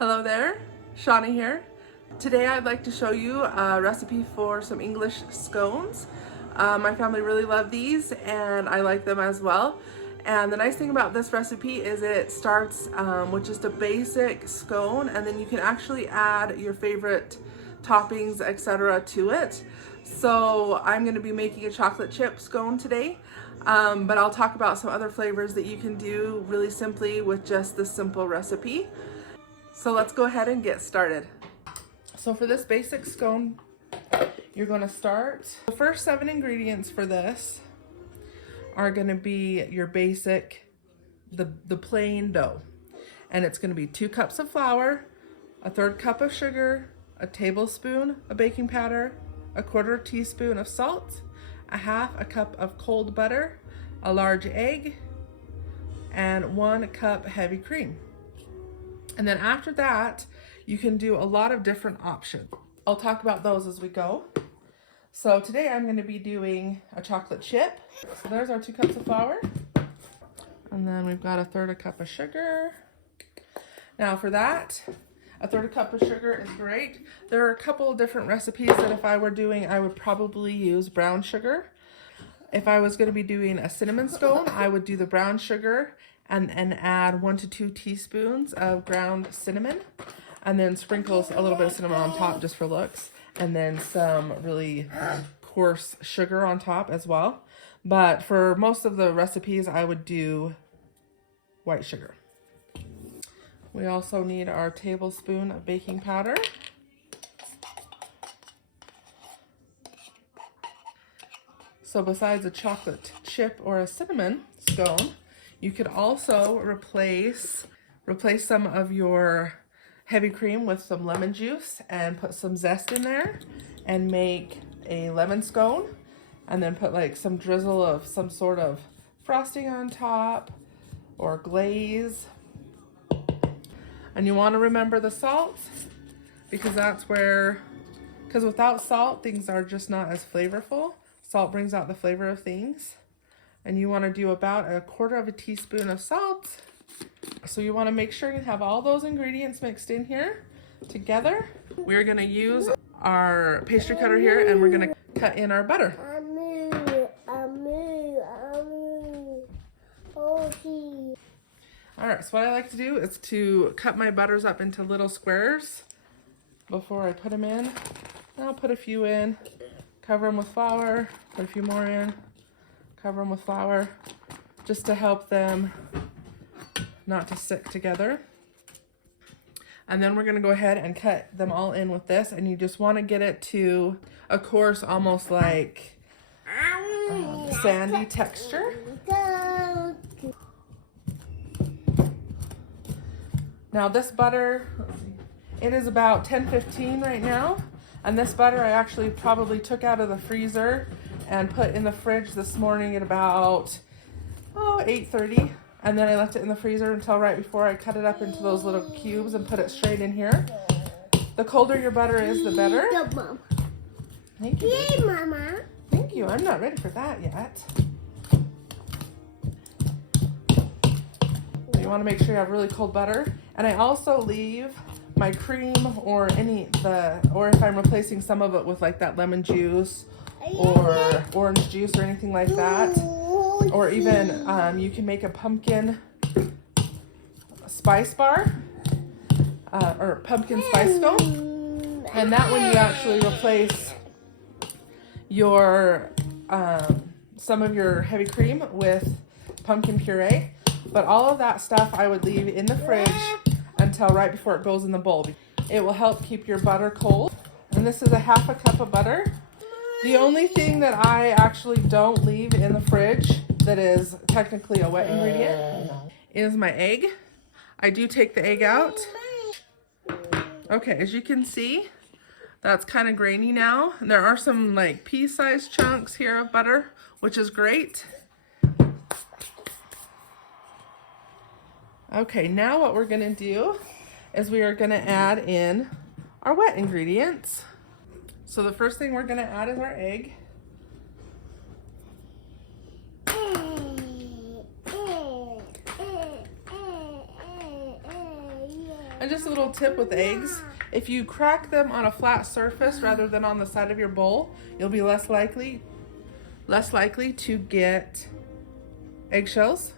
Hello there, Shawnee here. Today I'd like to show you a recipe for some English scones. My family really love these and I like them as well. And the nice thing about this recipe is it starts with just a basic scone, and then you can actually add your favorite toppings, etc. to it. So I'm going to be making a chocolate chip scone today, but I'll talk about some other flavors that you can do really simply with just this simple recipe. So let's go ahead and get started. So for this basic scone, you're going to start. The first 7 ingredients for this are going to be your basic, the plain dough. And it's going to be 2 cups of flour, a 1/3 cup of sugar, a tablespoon of baking powder, a 1/4 teaspoon of salt, a 1/2 cup of cold butter, a large egg, and 1 cup heavy cream. And then after that, you can do a lot of different options. I'll talk about those as we go. So today I'm going to be doing a chocolate chip. So there's our 2 cups of flour. And then we've got a 1/3 cup of sugar. Now for that, a 1/3 cup of sugar is great. There are a couple of different recipes that if I were doing, I would probably use brown sugar. If I was going to be doing a cinnamon scone, I would do the brown sugar and add 1 to 2 teaspoons of ground cinnamon, and then sprinkle a little bit of cinnamon on top just for looks, and then some really coarse sugar on top as well. But for most of the recipes, I would do white sugar. We also need our tablespoon of baking powder. So besides a chocolate chip or a cinnamon scone, you could also replace some of your heavy cream with some lemon juice and put some zest in there and make a lemon scone, and then put like some drizzle of some sort of frosting on top or glaze. And you want to remember the salt, because that's where, because without salt things are just not as flavorful. Salt brings out the flavor of things. And you want to do about a 1/4 teaspoon of salt. So you want to make sure you have all those ingredients mixed in here together. We're going to use our pastry cutter here, and we're going to cut in our butter. All right, so what I like to do is to cut my butters up into little squares before I put them in. And I'll put a few in, cover them with flour, put a few more in, cover them with flour, just to help them not to stick together. And then we're going to go ahead and cut them all in with this, and you just want to get it to a coarse, almost like sandy texture. Now this butter, it is about 10:15 right now, and this butter I actually probably took out of the freezer and put in the fridge this morning at about 8:30, and then I left it in the freezer until right before I cut it up into those little cubes and put it straight in here. The colder your butter is, the better. Thank you. Yay, Mama. Thank you. I'm not ready for that yet. You want to make sure you have really cold butter. And I also leave my cream or if I'm replacing some of it with like that lemon juice or orange juice or anything like that, or even you can make a pumpkin spice bar or pumpkin spice scone, and that one you actually replace your some of your heavy cream with pumpkin puree. But all of that stuff I would leave in the fridge until right before it goes in the bowl. It will help keep your butter cold. And this is a 1/2 cup of butter. The only thing that I actually don't leave in the fridge that is technically a wet ingredient is my egg. I do take the egg out. Okay, as you can see, that's kind of grainy now. There are some like pea-sized chunks here of butter, which is great. Okay, now what we're gonna do is we are gonna add in our wet ingredients. So the first thing we're gonna add is our egg. And just a little tip with eggs, if you crack them on a flat surface rather than on the side of your bowl, you'll be less likely to get eggshells.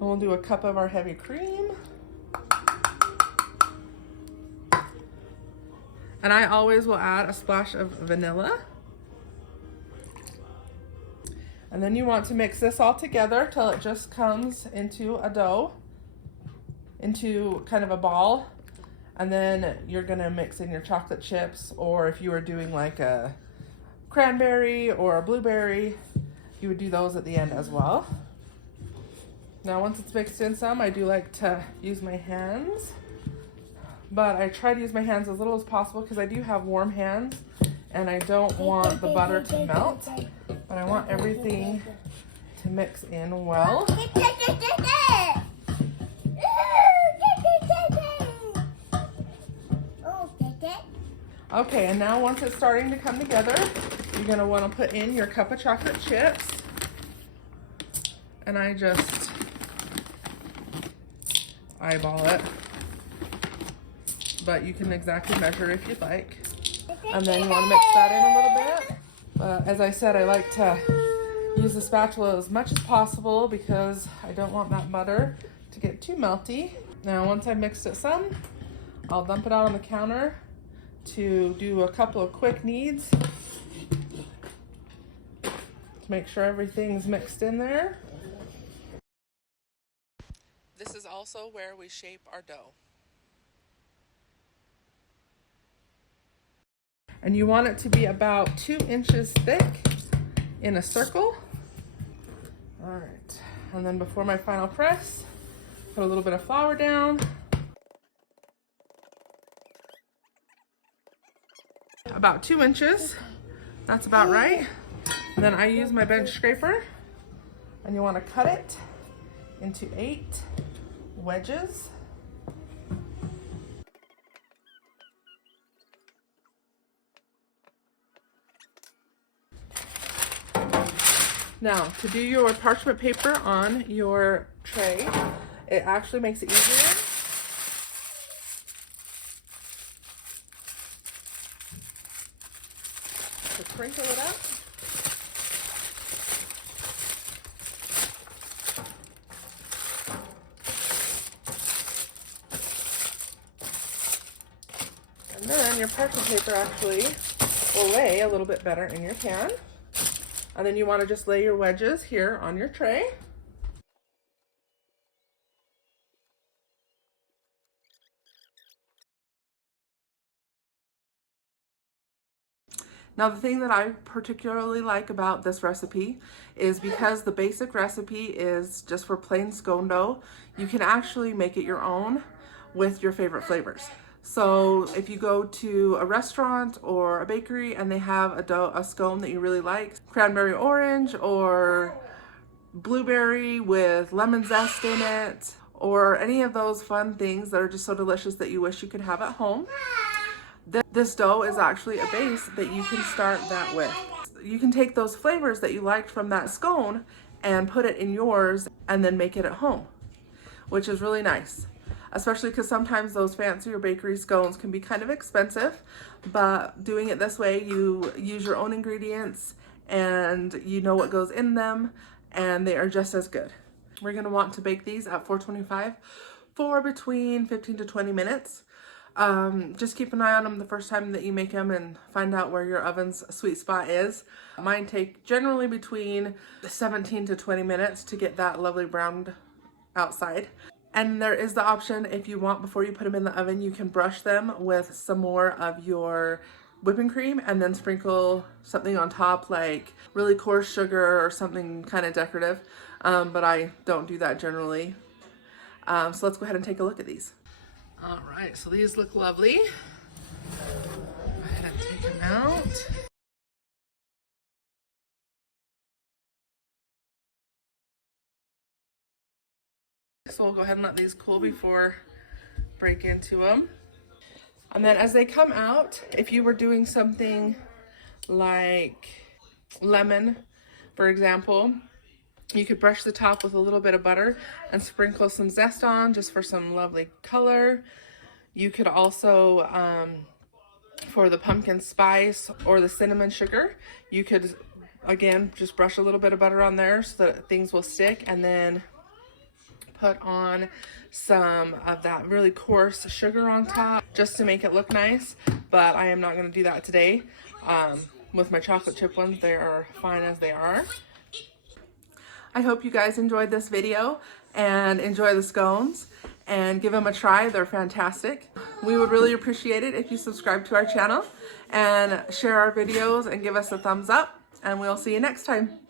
And we'll do a cup of our heavy cream. And I always will add a splash of vanilla. And then you want to mix this all together till it just comes into a dough, into kind of a ball. And then you're gonna mix in your chocolate chips, or if you were doing like a cranberry or a blueberry, you would do those at the end as well. Now once it's mixed in some, I do like to use my hands, but I try to use my hands as little as possible because I do have warm hands and I don't want the butter to melt, but I want everything to mix in well. Okay, and now once it's starting to come together, you're gonna wanna put in your cup of chocolate chips. And I just eyeball it, but you can exactly measure if you'd like. And then you wanna mix that in a little bit. But as I said, I like to use the spatula as much as possible because I don't want that butter to get too melty. Now, once I've mixed it some, I'll dump it out on the counter to do a couple of quick kneads to make sure everything's mixed in there. This is also where we shape our dough. And you want it to be about 2 inches thick in a circle. All right, and then before my final press, put a little bit of flour down. About 2 inches, that's about right. And then I use my bench scraper, and you want to cut it into 8 wedges. Now, to do your parchment paper on your tray, it actually makes it easier. To sprinkle it up. And then your parchment paper actually will lay a little bit better in your pan. And then you want to just lay your wedges here on your tray. Now the thing that I particularly like about this recipe is because the basic recipe is just for plain scone dough, you can actually make it your own with your favorite flavors. So if you go to a restaurant or a bakery and they have a scone that you really like, cranberry orange or blueberry with lemon zest in it, or any of those fun things that are just so delicious that you wish you could have at home, this dough is actually a base that you can start that with. You can take those flavors that you liked from that scone and put it in yours and then make it at home, which is really nice. Especially because sometimes those fancier bakery scones can be kind of expensive, but doing it this way, you use your own ingredients and you know what goes in them, and they are just as good. We're gonna want to bake these at 425 for between 15 to 20 minutes. Just keep an eye on them the first time that you make them and find out where your oven's sweet spot is. Mine take generally between 17 to 20 minutes to get that lovely browned outside. And there is the option, if you want, before you put them in the oven, you can brush them with some more of your whipping cream and then sprinkle something on top like really coarse sugar or something kind of decorative. But I don't do that generally. So let's go ahead and take a look at these. All right, so these look lovely. Go ahead and take them out. So we'll go ahead and let these cool before break into them. And then as they come out, if you were doing something like lemon, for example, You could brush the top with a little bit of butter and sprinkle some zest on just for some lovely color. You could also, for the pumpkin spice or the cinnamon sugar, you could, again, just brush a little bit of butter on there so that things will stick, and then put on some of that really coarse sugar on top just to make it look nice. But I am not going to do that today. With my chocolate chip ones, they are fine as they are. I hope you guys enjoyed this video and enjoy the scones and give them a try. They're fantastic. We would really appreciate it if you subscribe to our channel and share our videos and give us a thumbs up, and we'll see you next time.